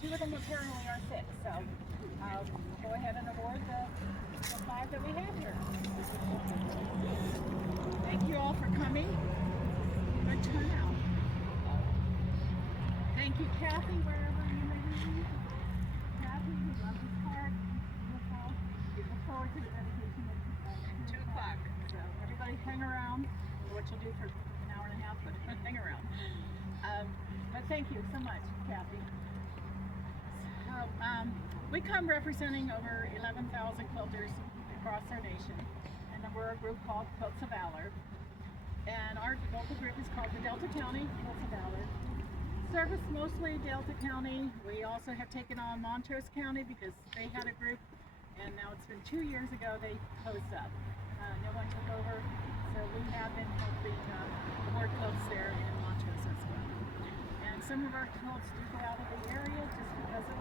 2 of them apparently are sick, so we'll go ahead and award the 5 that we have here. Thank you all for coming. Good turnout. Thank you, Kathy, wherever you may be. Kathy, we love this park. We look forward to the dedication at 2 o'clock. So everybody hang around. I don't know what you'll do for an hour and a half, but hang around. But thank you so much, Kathy. So, we come representing over 11,000 quilters across our nation, and we're a group called Quilts of Valor. And our local group is called the Delta County Quilts of Valor. Service mostly Delta County. We also have taken on Montrose County because they had a group, and now it's been 2 years ago they closed up. No one took over, so we have been helping award quilts there in Montrose as well. And some of our quilts do go out of the area just because of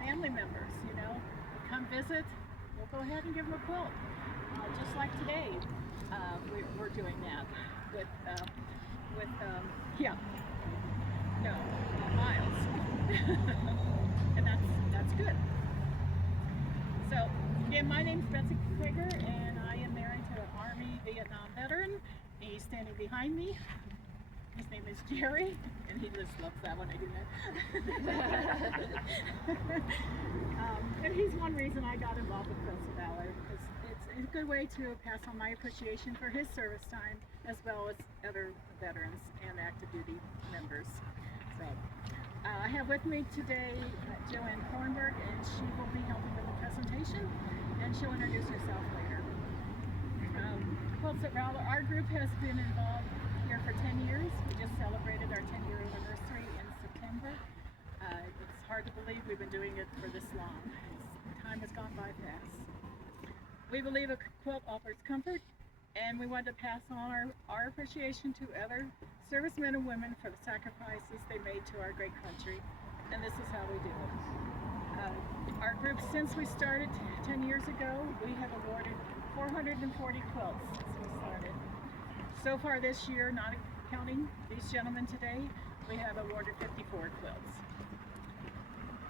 family members, you know. Come visit, we'll go ahead and give them a quilt. Just like today, we're doing that with Miles. And that's good. So again, my name's Betsy Krager, and I am married to an Army Vietnam veteran. He's standing behind me. His name is Jerry, and he just loves that when I do that. And he's one reason I got involved with Quilts of Valor, because it's a good way to pass on my appreciation for his service time, as well as other veterans and active duty members. So I have with me today Joanne Kornberg, and she will be helping with the presentation, and she'll introduce herself later. Quilts of Valor, our group has been involved here for 10 years. We just celebrated our 10-year anniversary in September. It's hard to believe we've been doing it for this long. Time has gone by fast. We believe a quilt offers comfort, and we want to pass on our appreciation to other servicemen and women for the sacrifices they made to our great country, and this is how we do it. Our group, since we started 10 years ago, we have awarded 440 quilts since we started. So far this year, not counting these gentlemen today, we have awarded 54 quilts.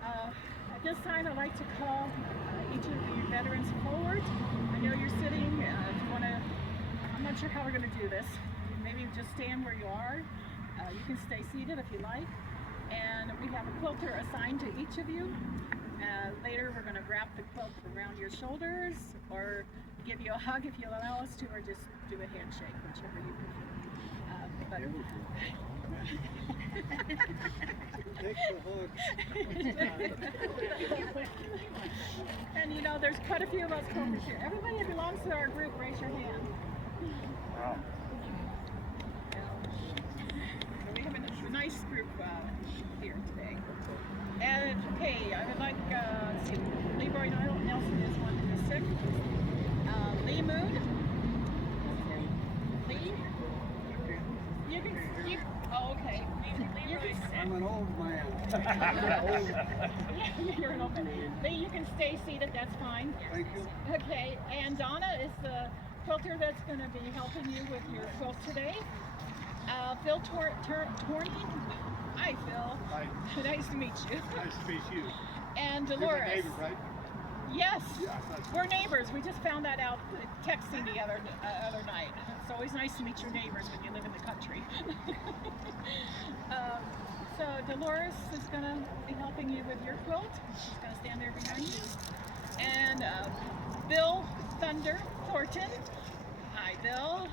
At this time, I'd like to call each of the veterans forward. I know you're sitting. If you want to, I'm not sure how we're going to do this. Maybe just stand where you are. You can stay seated if you like. And we have a quilter assigned to each of you. Later, we're going to wrap the quilt around your shoulders, or give you a hug if you allow us to, or just do a handshake, whichever you prefer. And you know, there's quite a few of us quilters here. Everybody that belongs to our group, raise your hand. Wow. So we have a nice group here today. And okay, I would like to see, Leroy Nelson is one who is sick. Lee Moon. Lee? Oh, okay. I'm an old man. You're an old man. Lee, you can stay seated, that's fine. Thank you. Okay, and Donna is the quilter that's going to be helping you with your quilt today. Phil Torney. Hi, Phil. Hi. Nice to meet you. Nice to meet you. And You're Dolores. my neighbor, right? Yes, Yeah, I thought so. we're neighbors. We just found that out texting the other night. It's always nice to meet your neighbors when you live in the country. So Dolores is going to be helping you with your quilt. She's going to stand there behind you. And Bill Thunder Thornton. Hi, Bill.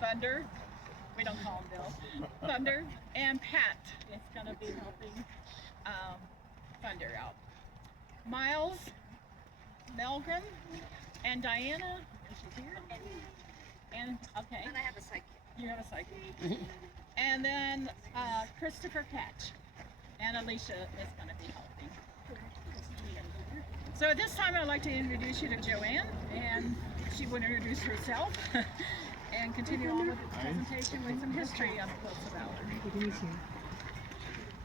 Thunder. We don't call him Bill. Thunder. And Pat is going to be helping Thunder out. Miles, Melgren, and Diana. Is she here? And okay. And I have a psychic. You have a psychic. And then Christopher Catch. And Alicia is going to be helping. So at this time, I'd like to introduce you to Joanne, and she will introduce herself and continue on with the presentation with some history of Quilts of Valor.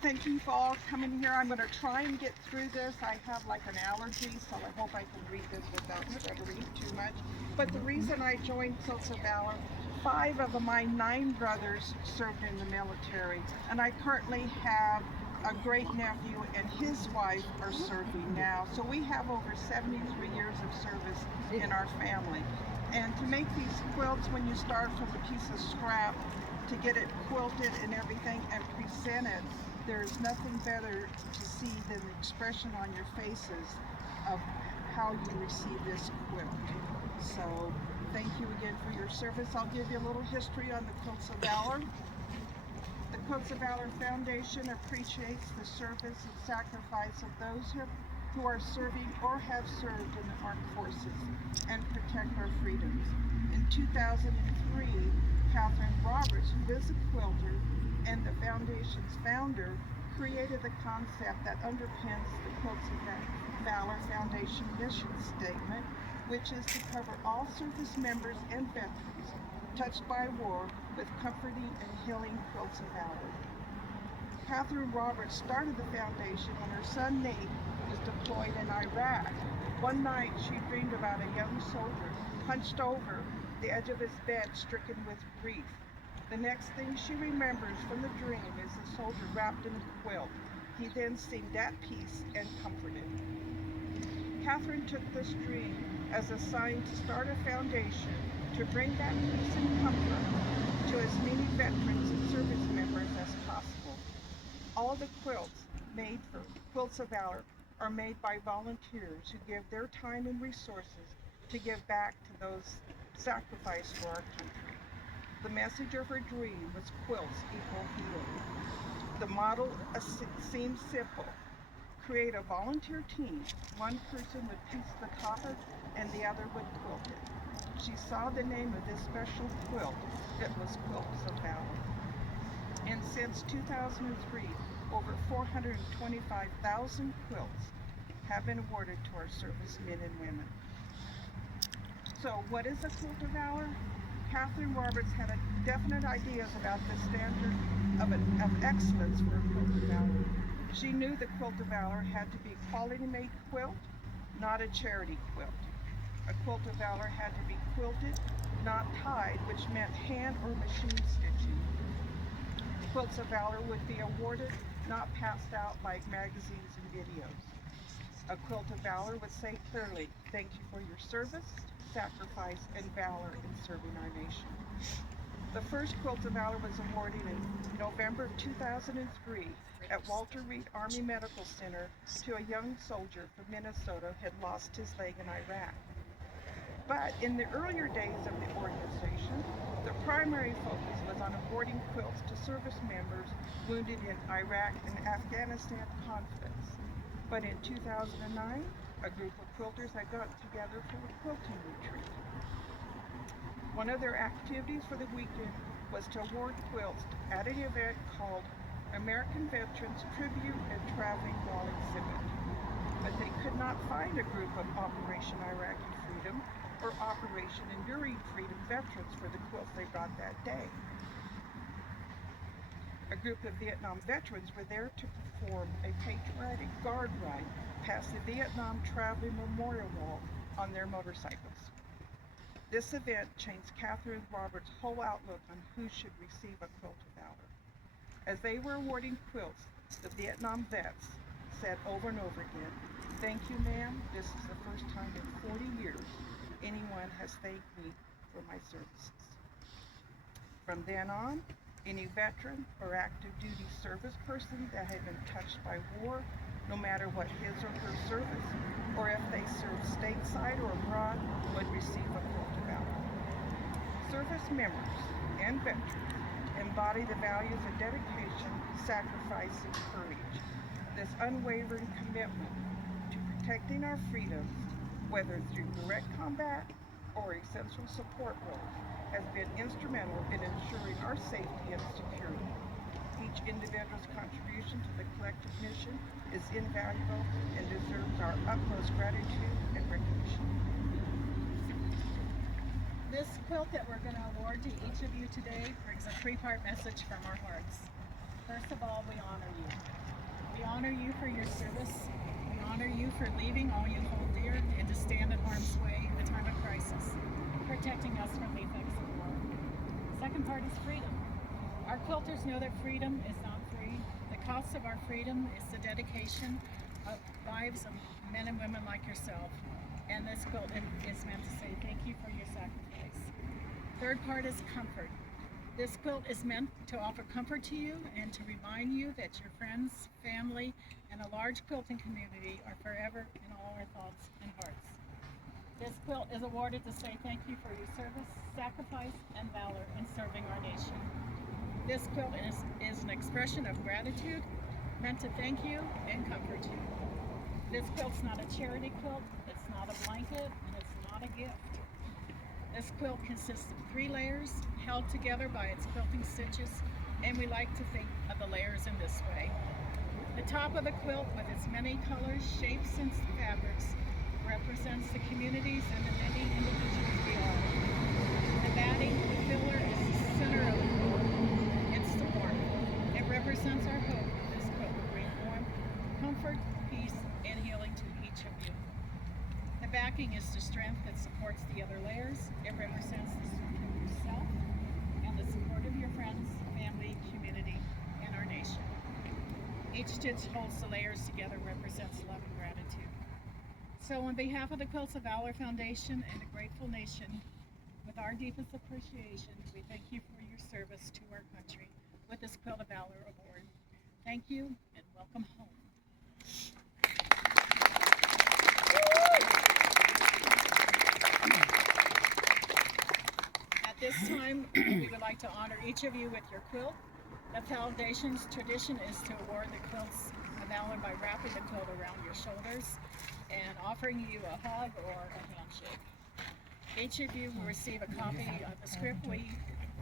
Thank you for all coming here. I'm going to try and get through this. I have like an allergy, so I hope I can read this without stuttering too much. But the reason I joined Quilts of Valor, 5 of my 9 brothers served in the military, and I currently have a great nephew and his wife are serving now. So we have over 73 years of service in our family. And to make these quilts, when you start from a piece of scrap, to get it quilted and everything and present it, there's nothing better to see than the expression on your faces of how you receive this quilt. So thank you again for your service. I'll give you a little history on the Quilts of Valor. The Quilts of Valor Foundation appreciates the service and sacrifice of those who are serving or have served in the armed forces and protect our freedoms. In 2003, Catherine Roberts, who is a quilter and the foundation's founder, created the concept that underpins the Quilts of Valor Foundation mission statement, which is to cover all service members and veterans touched by war with comforting and healing quilts of valor. Catherine Roberts started the foundation when her son Nate was deployed in Iraq. One night she dreamed about a young soldier hunched over the edge of his bed, stricken with grief. The next thing she remembers from the dream is the soldier wrapped in a quilt. He then seemed at peace and comforted. Catherine took this dream as a sign to start a foundation to bring that peace and comfort to as many veterans and service members as possible. All the quilts made for Quilts of Valor are made by volunteers who give their time and resources to give back to those sacrificed for our country. The message of her dream was quilts equal healing. The model seems simple. Create a volunteer team. One person would piece the cotton and the other would quilt it. She saw the name of this special quilt. It was Quilts of Valor. And since 2003, over 425,000 quilts have been awarded to our servicemen and women. So what is a Quilt of Valor? Catherine Roberts had definite ideas about the standard of excellence for a Quilt of Valor. She knew the Quilt of Valor had to be a quality-made quilt, not a charity quilt. A Quilt of Valor had to be quilted, not tied, which meant hand or machine stitching. Quilts of Valor would be awarded, not passed out like magazines and videos. A Quilt of Valor would say clearly, thank you for your service, sacrifice, and valor in serving our nation. The first Quilt of Valor was awarded in November of 2003 at Walter Reed Army Medical Center to a young soldier from Minnesota who had lost his leg in Iraq. But in the earlier days of the organization, the primary focus was on awarding quilts to service members wounded in Iraq and Afghanistan conflicts. But in 2009, a group of quilters had got together for a quilting retreat. One of their activities for the weekend was to award quilts at an event called American Veterans Tribute and Traveling Wall Exhibit. But they could not find a group of Operation Iraqi Freedom or Operation Enduring Freedom veterans for the quilts they brought that day. A group of Vietnam veterans were there to perform a patriotic guard ride past the Vietnam Traveling Memorial Wall on their motorcycles. This event changed Catherine Roberts' whole outlook on who should receive a Quilt of Valor. As they were awarding quilts, the Vietnam vets said over and over again, thank you, ma'am. This is the first time in 40 years anyone has thanked me for my services. From then on, any veteran or active duty service person that had been touched by war, no matter what his or her service, or if they served stateside or abroad, would receive a Quilt of Valor. Service members and veterans embody the values of dedication, sacrifice, and courage. This unwavering commitment to protecting our freedoms, whether through direct combat or essential support roles, has been instrumental in ensuring our safety and security. Each individual's contribution to the collective mission is invaluable and deserves our utmost gratitude and recognition. This quilt that we're going to award to each of you today brings a three-part message from our hearts. First of all, we honor you. We honor you for your service. We honor you for leaving all you hold dear and to stand in harm's way in the time of crisis, protecting us from the effects of war. Second part is freedom. Our quilters know that freedom is not free. The cost of our freedom is the dedication of lives of men and women like yourself. And this quilt is meant to say thank you for your sacrifice. Third part is comfort. This quilt is meant to offer comfort to you and to remind you that your friends, family, and a large quilting community are forever in all our thoughts and hearts. This quilt is awarded to say thank you for your service, sacrifice, and valor in serving our nation. This quilt is an expression of gratitude, meant to thank you and comfort you. This quilt's not a charity quilt, it's not a blanket, and it's not a gift. This quilt consists of 3 layers held together by its quilting stitches, and we like to think of the layers in this way. The top of the quilt, with its many colors, shapes, and fabrics, represents the communities and the many individuals we are. The batting, the filler, is the center of the quilt. It's the warmth. It represents our hope that this quilt will bring warmth, comfort, peace, and healing to each of you. The backing is the strength that supports the other layers. It represents the strength of yourself and the support of your friends, family, community, and our nation. Each stitch holds the layers together, represents love and gratitude. So on behalf of the Quilts of Valor Foundation and the grateful nation, with our deepest appreciation, we thank you for your service to our country with this Quilt of Valor Award. Thank you and welcome home. At this time, we would like to honor each of you with your quilt. The Foundation's tradition is to award the Quilts of Valor by wrapping the quilt around your shoulders and offering you a hug or a handshake. Each of you will receive a copy of the script we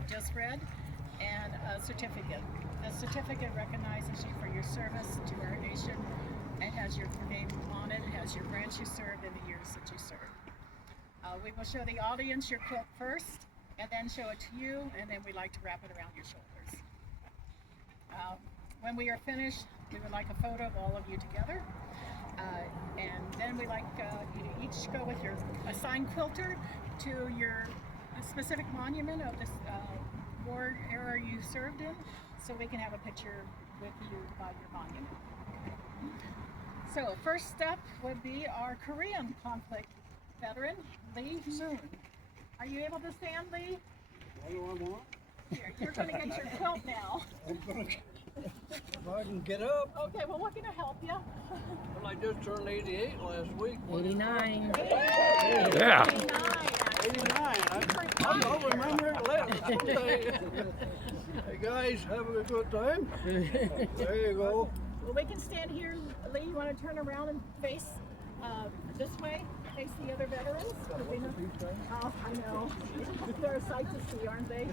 just read and a certificate. The certificate recognizes you for your service to our nation. It has your name on it, it has your branch you served and the years that you served. We will show the audience your quilt first, and then show it to you, and then we'd like to wrap it around your shoulders. When we are finished, we would like a photo of all of you together. And then we like you to each go with your assigned quilter to your specific monument of this war era you served in, so we can have a picture with you by your monument. So first step would be our Korean conflict veteran, Lee Moon. Are you able to stand, Lee? What do I want? Here, you're going to get your quilt now. I'm gonna, if I can get up. Okay, well, we're going to help you. Well, I just turned 88 last week. 89. Yeah. 89. I'll remember it less someday. Hey guys, having a good time? There you go. Well, we can stand here. Lee, you want to turn around and face this way? Face the other veterans? Oh, I know. They're a sight to see, aren't they?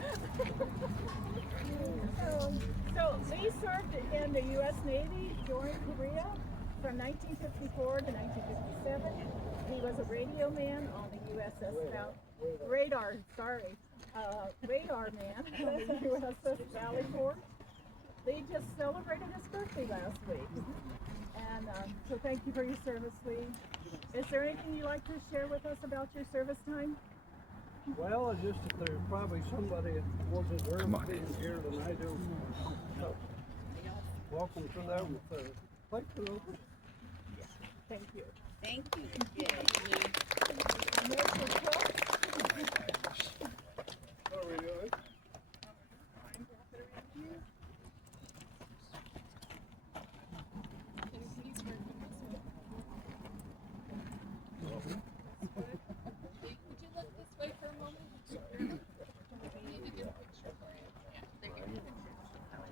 So Lee served in the U.S. Navy during Korea from 1954 to 1957. He was a radio man on the USS radar man on the USS Valley Forge. Lee just celebrated his birthday last week. And so thank you for your service, Lee. Is there anything you'd like to share with us about your service time? Well, it's just that there's probably somebody that wasn't worth being here than I do. So, welcome to them with the plate open. Thank you. Thank you. And there's your quilt. How are you doing?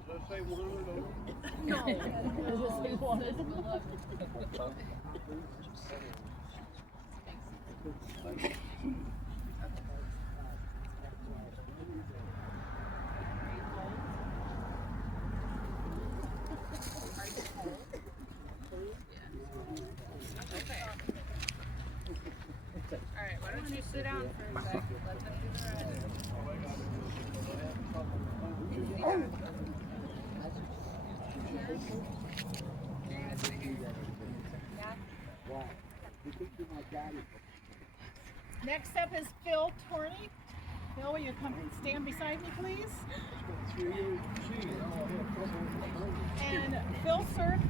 Does that say one or no? No, I just say wanted. Alright, why don't you sit down for a second? Let them do the rest. Next up is Phil Torney. Phil, will you come and stand beside me, please? And Phil served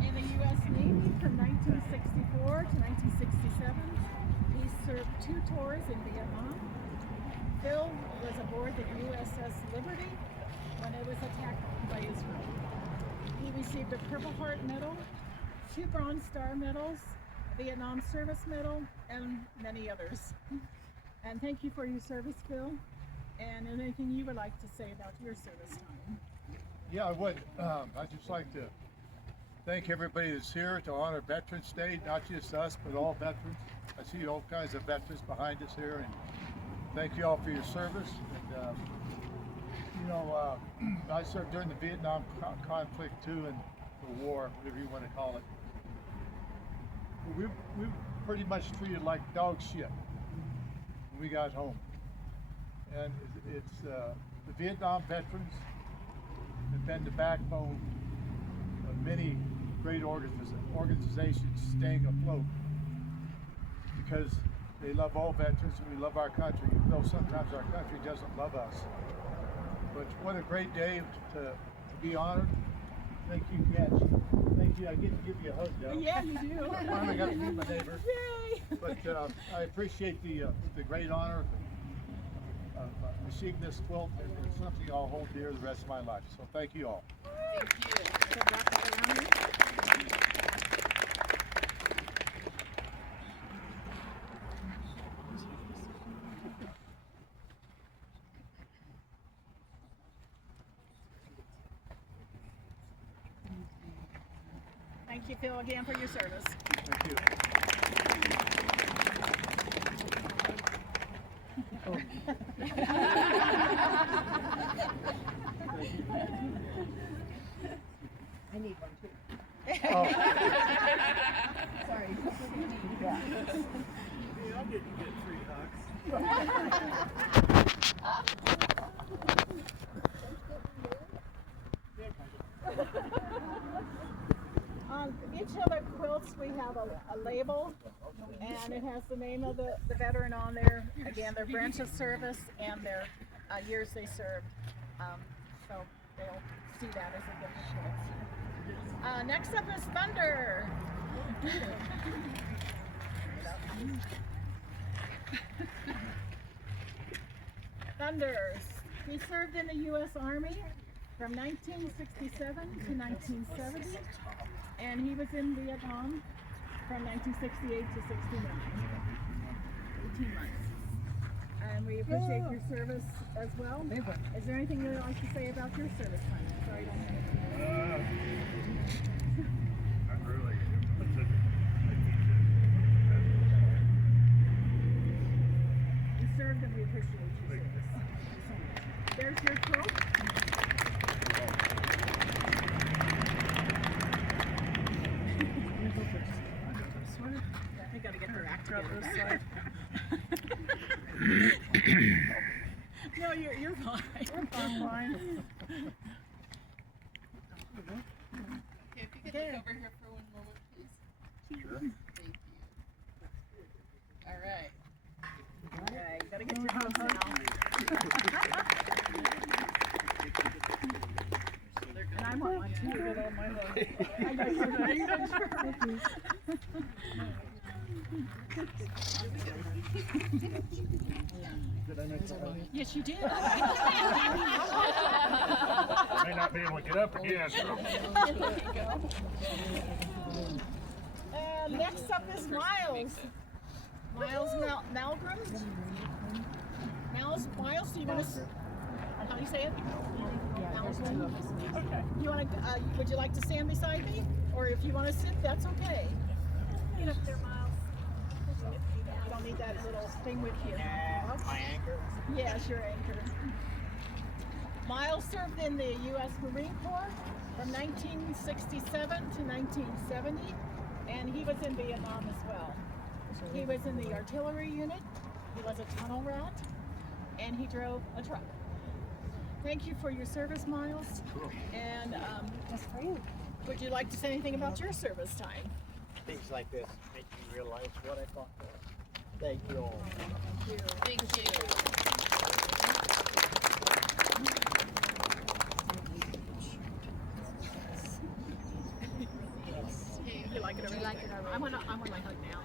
in the U.S. Navy from 1964 to 1967. He served 2 tours in Vietnam. Phil was aboard the USS Liberty when it was attacked by Israel. He received a Purple Heart Medal, 2 Bronze Star medals, a Vietnam Service Medal, and many others. And thank you for your service, Phil. And anything you would like to say about your service time? Yeah, I would. I'd just like to thank everybody that's here to honor Veterans Day, not just us, but all veterans. I see all kinds of veterans behind us here, and thank you all for your service. And I served during the Vietnam conflict too, and the war, whatever you want to call it. We pretty much treated like dog shit when we got home. And it's the Vietnam veterans have been the backbone of many great organizations staying afloat, because they love all veterans and we love our country, though sometimes our country doesn't love us. But what a great day to be honored. Thank you, Kat. Thank you. I get to give you a hug now. Yeah, you do. Finally got to meet my neighbor. Yay! But I appreciate the great honor of receiving this quilt, and it's something I'll hold dear the rest of my life. So thank you all. Thank you. So wrap it around you. Thank you, Phil, again for your service. Thank you. I need one too. Oh. Sorry. I'll get 3 hugs. On each of the quilts, we have a label, and it has the name of the veteran on there. Again, their branch of service and their years they served. So they'll see that as a gift of quilts. Next up is Thunder. Thunders. He served in the U.S. Army from 1967 to 1970, and he was in Vietnam from 1968 to 69. 18 months. And we appreciate your service as well. Is there anything you would like to say about your service time? Sorry, I don't have it. Not really. You served and we appreciate your service. There's your quilt. We gotta get her act together. No, you're fine. We're fine. Okay, if you could look over here for 1 moment, please. Sure. Thank you. All right. Okay, you gotta get your hugs now. And I want one too. I know you're right. Did I make that up? Yes, you did. May not be able to get up again. And next up is Miles. Miles Malgrim. Miles, do you want to? How do you say it? Malgrim. Okay. You want to? Would you like to stand beside me, or if you want to sit, that's okay. Get up there, Miles. You don't need that little thing with you. My anchor. Yes, your anchor. Miles served in the U.S. Marine Corps from 1967 to 1970, and he was in Vietnam as well. He was in the artillery unit, he was a tunnel rat, and he drove a truck. Thank you for your service, Miles. And would you like to say anything about your service time? Things like this make you realize what I fought for. Thank you all. Thank you. You like it already? I want my hug now.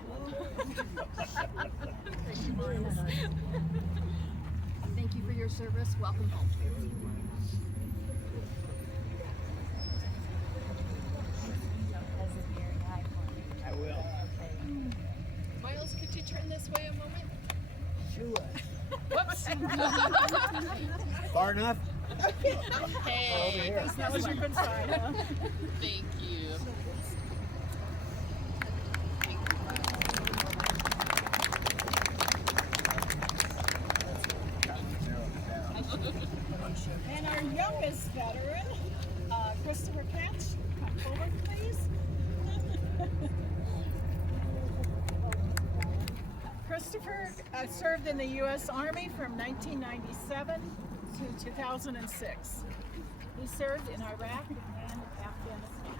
Thank you, Miles. Thank you for your service. Welcome home. I will. Miles, could you turn this way a moment? Whoops. Far enough? Hey, That was your good side, huh? thank you. And our youngest veteran, Christopher Patch, come forward, please. Christopher served in the U.S. Army from 1997 to 2006. He served in Iraq and Afghanistan.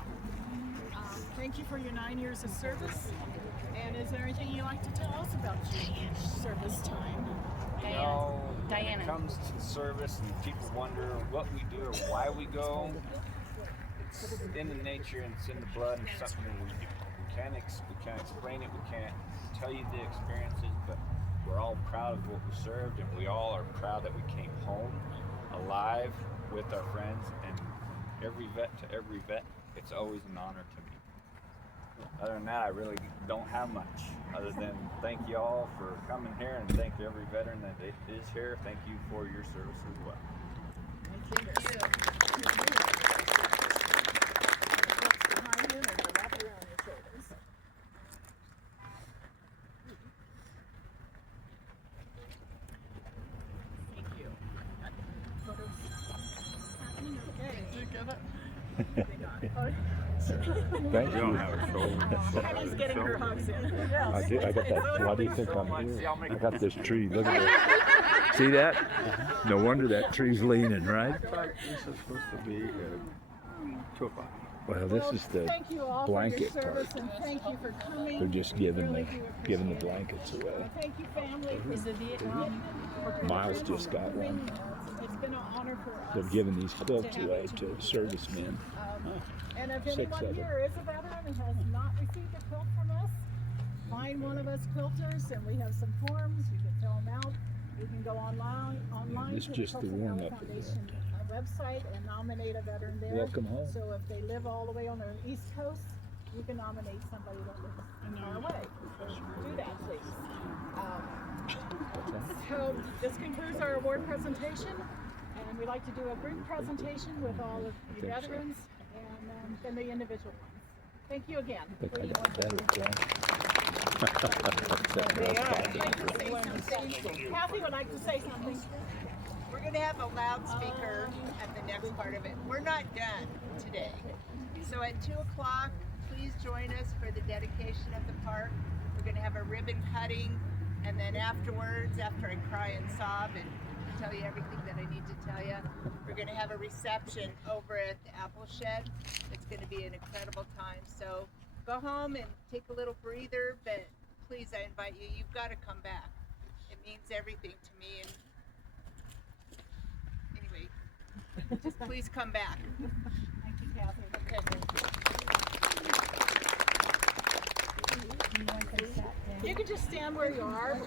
Thank you for your 9 years of service. And is there anything you'd like to tell us about your service time? You know, when Diana. it comes to service and people wonder what we do or why we go, it's in the nature and it's in the blood and something that we do. We can't explain it, we can't tell you the experiences, but we're all proud of what we served, and we all are proud that we came home alive with our friends, and every vet to every vet, it's always an honor to me. Other than that, I really don't have much other than thank you all for coming here, and thank every veteran that is here. Thank you for your service as well. Thank you. Behind you and they'll wrap around your shoulders. Thank you. Photos happening, okay. Did you get it? Thank you. Patty's getting her hugs in. I did. I got that. Why do you think I'm here? I got this tree. Look at that. See that? No wonder that tree's leaning, right? I thought this was supposed to be a tufa. Well, this is the Thank you all blanket for your service part. and thank you for coming. They're just giving Really the do giving the appreciate it. blankets away. Thank you, family. Is the Vietnam? Miles just got one. It's been an honor for us. They're giving these quilts away to servicemen. And if 6 anyone of them. here is a veteran and has not received a quilt from us, find one of us quilters and we have some forms. You can fill them out. You can go online This to is the just the Quilting warm-up Foundation website and nominate a veteran there. Welcome home. So if they live all the way on the East Coast, you can nominate somebody that lives far away. Do that, please. So this concludes our award presentation, and we'd like to do a group presentation with all of the Think so. veterans and then the individual ones. Thank you again. I think for I your got better blanket. Kathy would like to say something. We're going to have a loudspeaker at the next part of it. We're not done today. So at 2 o'clock, please join us for the dedication of the park. We're going to have a ribbon cutting, and then afterwards, after I cry and sob and tell you everything that I need to tell you, we're going to have a reception over at the Apple Shed. It's going to be an incredible time. So go home and take a little breather, but please, I invite you, you've got to come back. It means everything to me. And anyway, just please come back. Thank you, Kathy. Okay. You can just stand where you are.